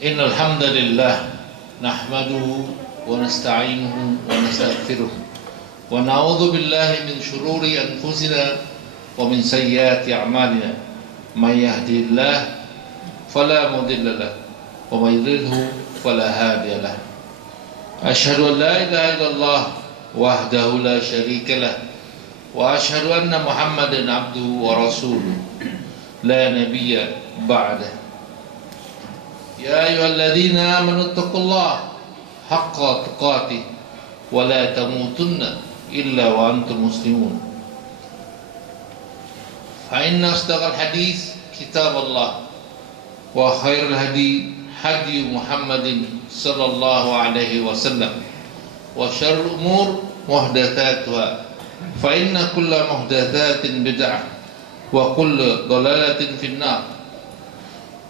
Innal hamdalillah nahmaduhu wa nasta'inuhu wa nastaghfiruh wa na'udzu billahi min shururi anfusina wa min sayyiati a'malina. May yahdihillahu fala mudilla lahu wa may yudlilhu fala hadiya lahu. Asyhadu an la ilaha illallah wahdahu la syarika lahu wa asyhadu anna Muhammadan abduhu wa rasuluh la nabiyya ba'dahu. Ya ayyuhalladzina amanu taqullaha haqqa tuqatih wa la tamutunna illa wa antum muslimun. Fa inna asdaqal hadits kitabullah wa khairul hadi hadi Muhammadin sallallahu alaihi wasallam wa syarrul umur muhdatsatuha fa inna kulla muhdatsatin bid'ah wa kullu dhalalatin finnar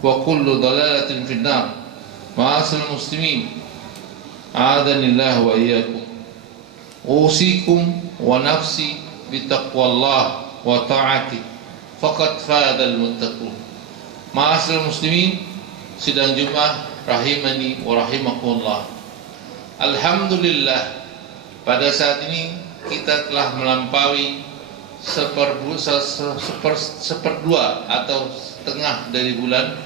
wa kullu dhalalatin finnar. Ma'asal muslimin, a'adhanillah wa iyyakum. Usikum wa nafsi bitaqwallah wa ta'ati faqad fadal muttaqun. Ma'asal muslimin, sidang Jumat rahimani wa rahimakumullah. Alhamdulillah, pada saat ini kita telah melampaui seperdua atau setengah dari bulan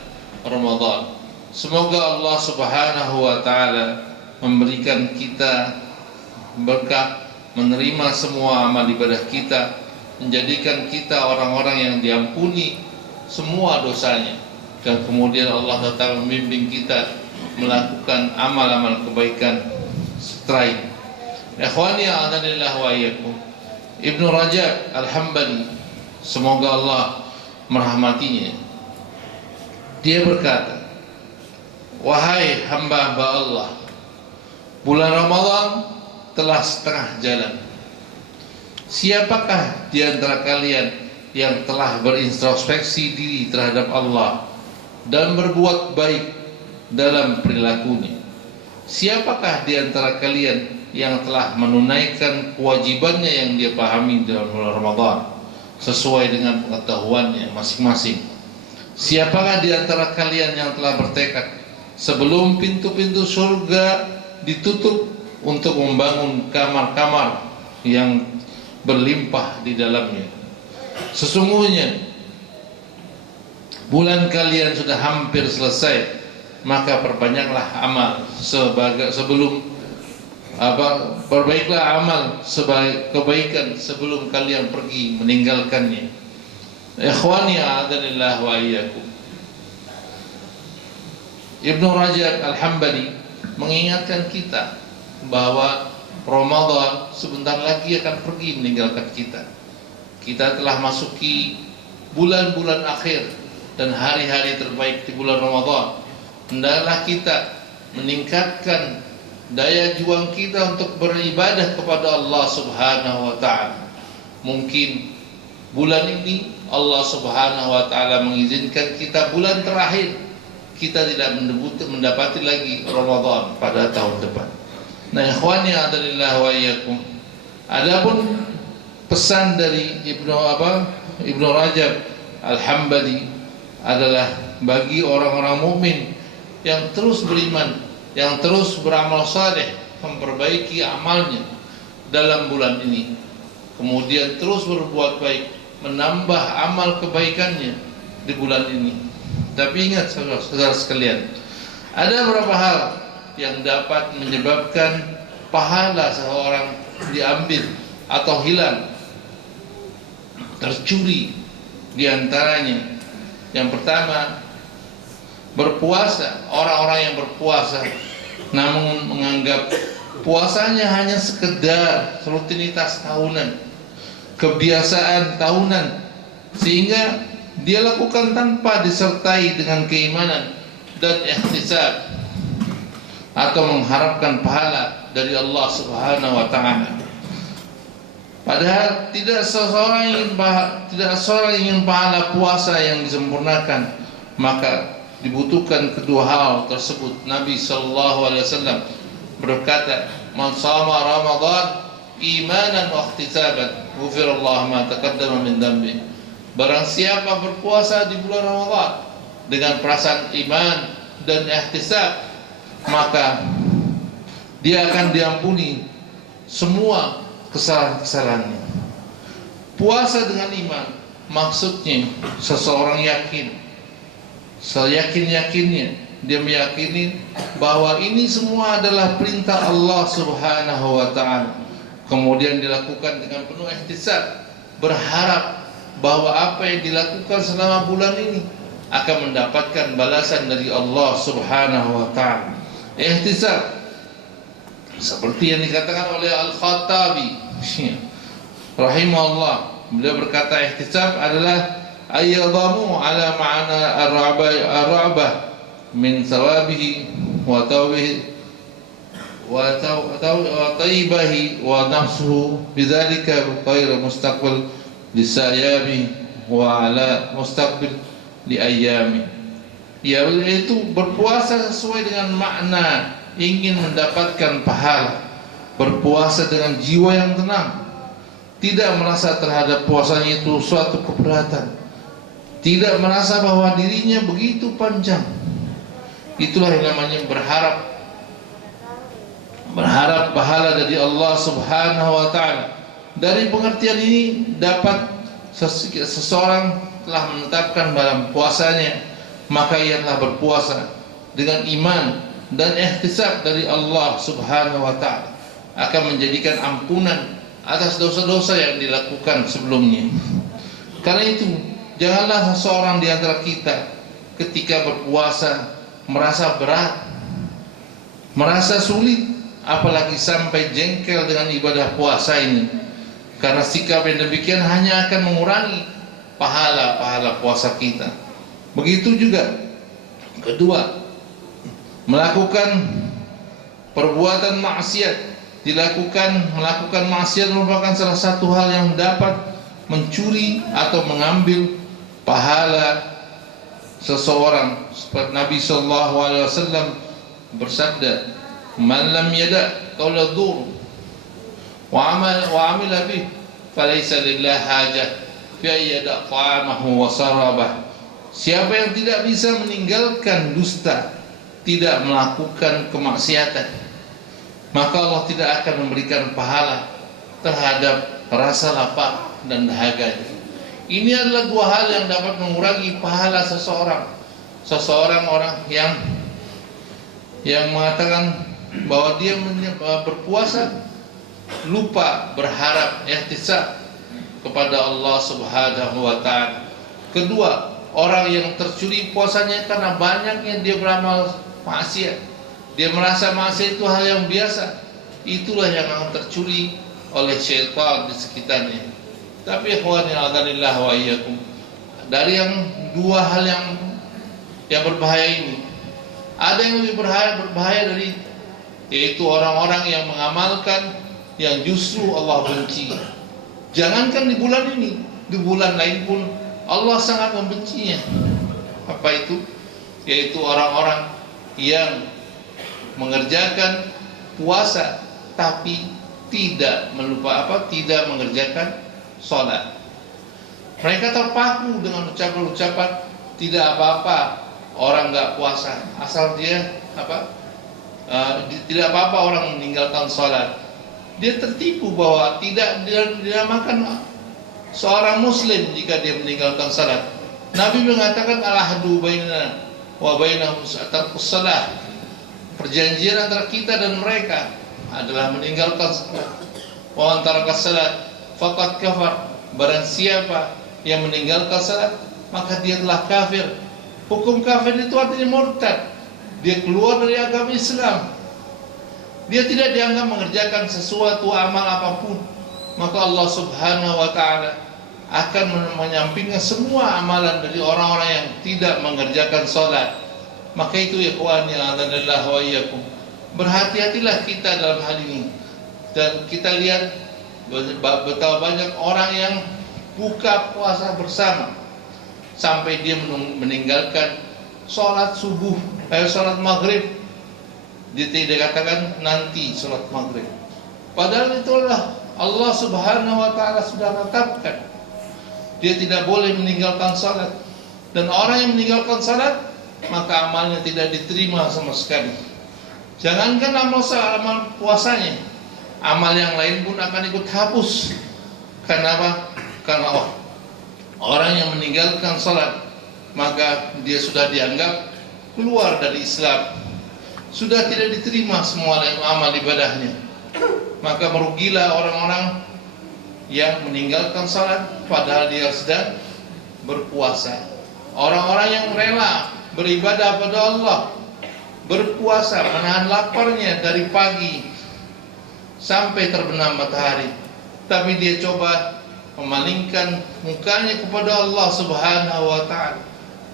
Ramadan. Semoga Allah Subhanahu wa taala memberikan kita berkah, menerima semua amal ibadah kita, menjadikan kita orang-orang yang diampuni semua dosanya, dan kemudian Allah tetap membimbing kita melakukan amal-amal kebaikan setelah ini. Ikhwani a'adhanillah wa iyyakum. Ibnu Rajab Al-Hambali, semoga Allah merahmatinya, dia berkata, wahai hamba-hamba Allah, bulan Ramadan telah setengah jalan. Siapakah di antara kalian yang telah berintrospeksi diri terhadap Allah dan berbuat baik dalam perilakunya? Siapakah di antara kalian yang telah menunaikan kewajibannya yang dia pahami dalam bulan Ramadan sesuai dengan pengetahuannya masing-masing? Siapakah di antara kalian yang telah bertekad sebelum pintu-pintu surga ditutup untuk membangun kamar-kamar yang berlimpah di dalamnya? Sesungguhnya bulan kalian sudah hampir selesai, maka perbanyaklah amal perbaiklah amal sebagai kebaikan sebelum kalian pergi meninggalkannya. Ikhwani a'adhanillah wa iyyakum. Ibnu Rajab Al-Hambali mengingatkan kita bahwa Ramadan sebentar lagi akan pergi meninggalkan kita. Kita telah masuki bulan-bulan akhir dan hari-hari terbaik di bulan Ramadan. Hendaklah kita meningkatkan daya juang kita untuk beribadah kepada Allah Subhanahu wa taala. Mungkin bulan ini Allah Subhanahu wa taala mengizinkan kita bulan terakhir, kita tidak mendapati lagi Ramadan pada tahun depan. Nah, ikhwani a'adhanillah wa iyyakum. Adapun pesan dari Ibnu Rajab Al-Hambali adalah bagi orang-orang mukmin yang terus beriman, yang terus beramal saleh, memperbaiki amalnya dalam bulan ini, kemudian terus berbuat baik, menambah amal kebaikannya di bulan ini. Tapi ingat saudara-saudara sekalian, ada beberapa hal yang dapat menyebabkan pahala seseorang diambil atau hilang, tercuri. Di antaranya, yang pertama, berpuasa. Orang-orang yang berpuasa namun menganggap puasanya hanya sekedar rutinitas tahunan, kebiasaan tahunan, sehingga dia lakukan tanpa disertai dengan keimanan dan ihtisab atau mengharapkan pahala dari Allah Subhanahu wa taala. Padahal tidak seorang ingin pahala puasa yang disempurnakan, maka dibutuhkan kedua hal tersebut. Nabi sallallahu alaihi wasallam berkata, "Man shama Ramadan imanan wa ihtisaban, ghufirallahu ma taqaddama min dambi." Barang siapa berpuasa di bulan Ramadan dengan perasaan iman dan ihtisab, maka dia akan diampuni semua kesalahan-kesalahannya. Puasa dengan iman maksudnya seseorang yakin, seyakin-yakinnya dia meyakini bahwa ini semua adalah perintah Allah Subhanahu wa ta'ala, kemudian dilakukan dengan penuh ihtisab, berharap bahwa apa yang dilakukan selama bulan ini akan mendapatkan balasan dari Allah Subhanahu wa ta'ala. Ihtisab seperti yang dikatakan oleh Al-Khattabi rahimahullah, beliau berkata ihtisab adalah ayyadamu ala ma'ana ar-ra'bah min sawabihi wa tawbihi wa tayyibahi wa nafsuhu bidzalika khairu mustaqbal lisayami wa ala mustaqbil li ayami. Yaitu berpuasa sesuai dengan makna ingin mendapatkan pahala, berpuasa dengan jiwa yang tenang, tidak merasa terhadap puasanya itu suatu keberatan, tidak merasa bahwa dirinya begitu panjang. Itulah yang namanya berharap pahala dari Allah Subhanahu wa ta'ala. Dari pengertian ini dapat seseorang telah menetapkan dalam puasanya, maka ia telah berpuasa dengan iman dan ihtisab dari Allah Subhanahu wa ta'ala, akan menjadikan ampunan atas dosa-dosa yang dilakukan sebelumnya. Karena itu, janganlah seseorang di antara kita ketika berpuasa merasa berat, merasa sulit, apalagi sampai jengkel dengan ibadah puasa ini, karena sikap yang demikian hanya akan mengurangi pahala-pahala puasa kita. Begitu juga kedua, melakukan perbuatan maksiat, melakukan maksiat merupakan salah satu hal yang dapat mencuri atau mengambil pahala seseorang. Seperti Nabi SAW bersabda, "Man lam yada' qawla dzur wa amila bih, falaysa lillahi hajah fi yada' ta'amahu wa sarabah." Siapa yang tidak bisa meninggalkan dusta, tidak melakukan kemaksiatan, maka Allah tidak akan memberikan pahala terhadap rasa lapar dan dahaganya. Ini adalah dua hal yang dapat mengurangi pahala seseorang. Orang yang mengatakan bahwa dia berpuasa lupa berharap ihtisab kepada Allah Subhanahu wa ta'ala. Kedua, orang yang tercuri puasanya karena banyaknya dia beramal maksiat, dia merasa maksiat itu hal yang biasa, itulah yang akan tercuri oleh syaitan di sekitarnya. Tapi ikhwani a'adzanillah wa iyyakum, dari yang dua hal yang berbahaya ini, ada yang lebih berbahaya dari, yaitu orang-orang yang mengamalkan yang justru Allah benci. Jangankan di bulan ini, di bulan lain pun Allah sangat membencinya. Apa itu? Yaitu orang-orang yang mengerjakan puasa tapi tidak mengerjakan sholat. Mereka terpaku dengan ucapan-ucapan tidak apa-apa orang nggak puasa, asal dia tidak apa-apa orang meninggalkan sholat. Dia tertipu bahwa tidak dinamakan seorang muslim jika dia meninggalkan sholat. Nabi mengatakan al-ahdu bainana wa bainahum tarkus shalah. Perjanjian antara kita dan mereka adalah meninggalkan sholat. Wa antara salat faqad kafar, barang siapa yang meninggalkan salat maka dia telah kafir. Hukum kafir itu artinya murtad, dia keluar dari agama Islam, dia tidak dianggap mengerjakan sesuatu amal apapun, maka Allah Subhanahu wa ta'ala akan menyampingkan semua amalan dari orang-orang yang tidak mengerjakan salat. Maka itu ikhwani a'adzanillah wa iyyakum, berhati-hatilah kita dalam hal ini. Dan kita lihat betapa banyak orang yang buka puasa bersama sampai dia meninggalkan sholat subuh, sholat maghrib. Dia tidak katakan nanti sholat maghrib, padahal itulah Allah Subhanahu wa ta'ala sudah tetapkan dia tidak boleh meninggalkan sholat. Dan orang yang meninggalkan sholat maka amalnya tidak diterima sama sekali. Jangankan amal puasanya, amal yang lain pun akan ikut hapus. Kenapa? Karena orang yang meninggalkan salat, maka dia sudah dianggap keluar dari Islam, sudah tidak diterima semua amal ibadahnya. Maka merugilah orang-orang yang meninggalkan salat padahal dia sedang berpuasa. Orang-orang yang rela beribadah pada Allah, berpuasa, menahan laparnya dari pagi sampai terbenam matahari, tapi dia coba memalingkan mukanya kepada Allah Subhanahu wa ta'ala.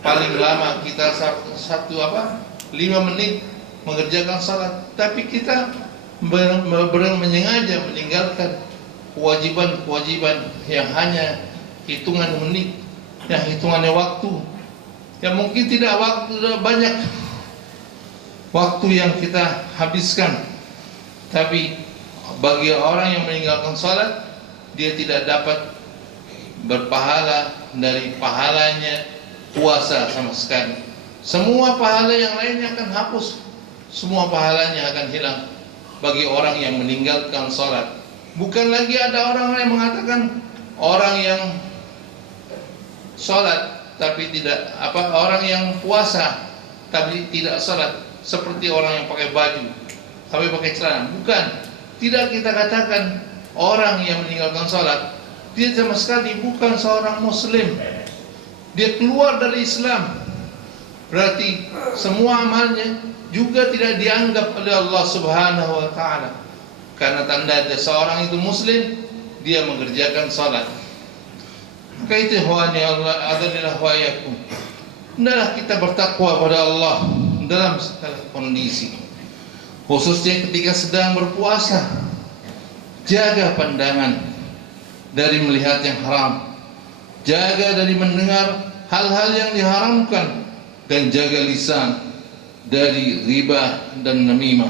Paling lama kita 5 menit mengerjakan salat, tapi kita menyengaja meninggalkan kewajiban-kewajiban yang hanya hitungan menit, yang hitungannya waktu, yang mungkin tidak banyak waktu yang kita habiskan, tapi bagi orang yang meninggalkan salat, dia tidak dapat berpahala dari pahalanya puasa sama sekali. Semua pahala yang lainnya akan hapus, semua pahalanya akan hilang bagi orang yang meninggalkan salat. Bukan lagi ada orang yang mengatakan orang yang salat tapi tidak orang yang puasa tapi tidak salat, seperti orang yang pakai baju tapi pakai celana. Bukan, tidak kita katakan orang yang meninggalkan salat dia sama sekali bukan seorang muslim, dia keluar dari Islam. Berarti semua amalnya juga tidak dianggap oleh Allah Subhanahu wa ta'ala. Karena tanda seorang itu muslim, dia mengerjakan salat. Maka itu ikhwani Allah adzanillah wa iyyakum, hendaklah kita bertakwa pada Allah dalam segala kondisi, khususnya ketika sedang berpuasa. Jaga pandangan dari melihat yang haram, jaga dari mendengar hal-hal yang diharamkan, dan jaga lisan dari riba dan namimah.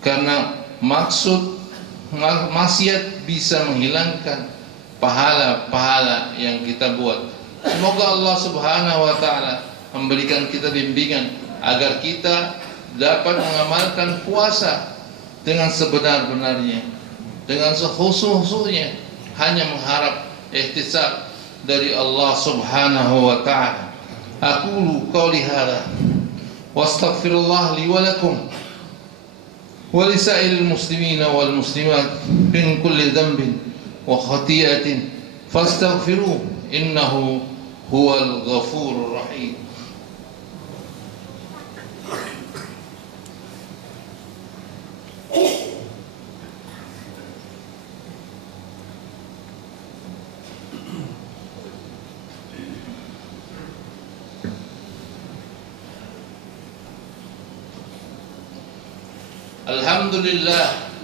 Karena maksiat bisa menghilangkan pahala-pahala yang kita buat. Semoga Allah Subhanahu wa ta'ala memberikan kita bimbingan agar kita dapat mengamalkan puasa dengan sebenar-benarnya, dengan sekhusyuk-khusyuknya, hanya mengharap ihtisab dari Allah Subhanahu wa ta'ala. Aqulu qawli hadza wa astaghfirullah li wa lakum wa li sa'iril muslimina wal muslimat min kulli dhanbin wa khati'atin fastaghfiruhu innahu huwal ghafurur rahim.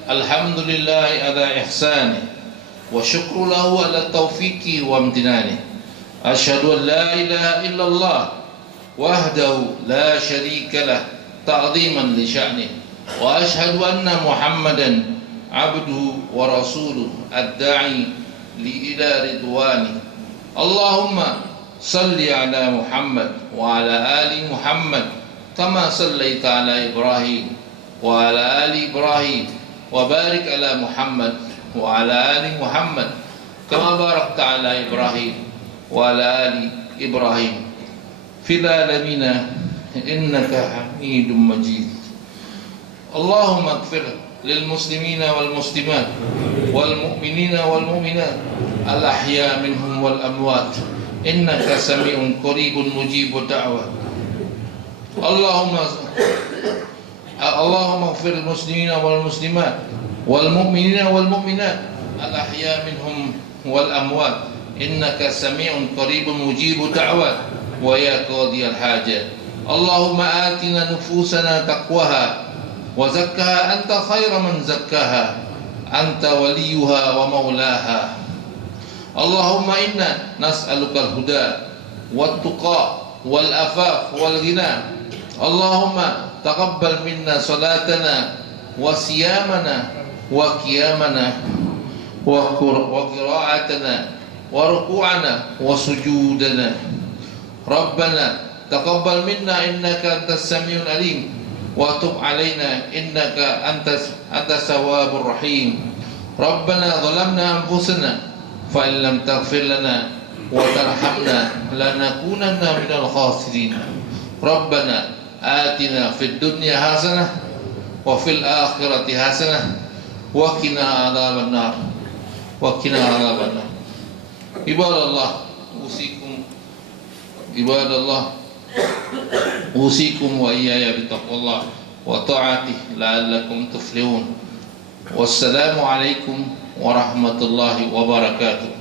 Alhamdulillah ala ihsani wa syukru lahu ala taufiqi wa amtinani. Asyhadu an la ilaha illallah wahdahu la syarika lah ta'ziman li sya'ni, wa asyhadu anna Muhammadan abduhu wa rasuluh ad-da'i li ila ridwani. Allahumma salli ala Muhammad wa ala ali Muhammad kama sallaita ala Ibrahim wa ala ali Ibrahim wa barik ala Muhammad wa ala ali Muhammad kama barakta ala Ibrahim wa ala ali Ibrahim fil alamin innaka Hamidum Majid. Allahumma ighfir lil muslimina wal muslimat wal mu'minina wal mu'minat al ahya minhum wal amwat innaka sami'un qaribun mujibud da'wah. Allahumma ighfir lil muslimina wal muslimat wal mu'minina wal mu'minat al ahya minhum wal amwat innaka sami'un qaribun mujibud da'wat wa ya qadiyal hajat. Allahumma atina nufusana taqwaha wa zakkaha anta khairu man zakkaha anta waliyuha wa maulaha. Allahumma inna nas'aluka al-huda wat tuqa wal afaf wal ghina. Allahumma taqabbal minna salatana wa siyamana wa qiyamana wa qira'atana wa ruku'ana wa sujudana. Rabbana taqabbal minna innaka antas samiul alim wa tub alaina innaka antas tawwabur rahim. Rabbana zalamna anfusana fa in lam taghfir lana wa tarhamna lanakunanna minal khasirin. Rabbana atina fid dunya hasanah wa fil akhirati hasanah wa qina adzabannar wa qina adzabannar. Ibadallah usikum wa iyaya bittaqwallah wa ta'atih la'allakum tuflihun. Wassalamu alaikum warahmatullahi wabarakatuh.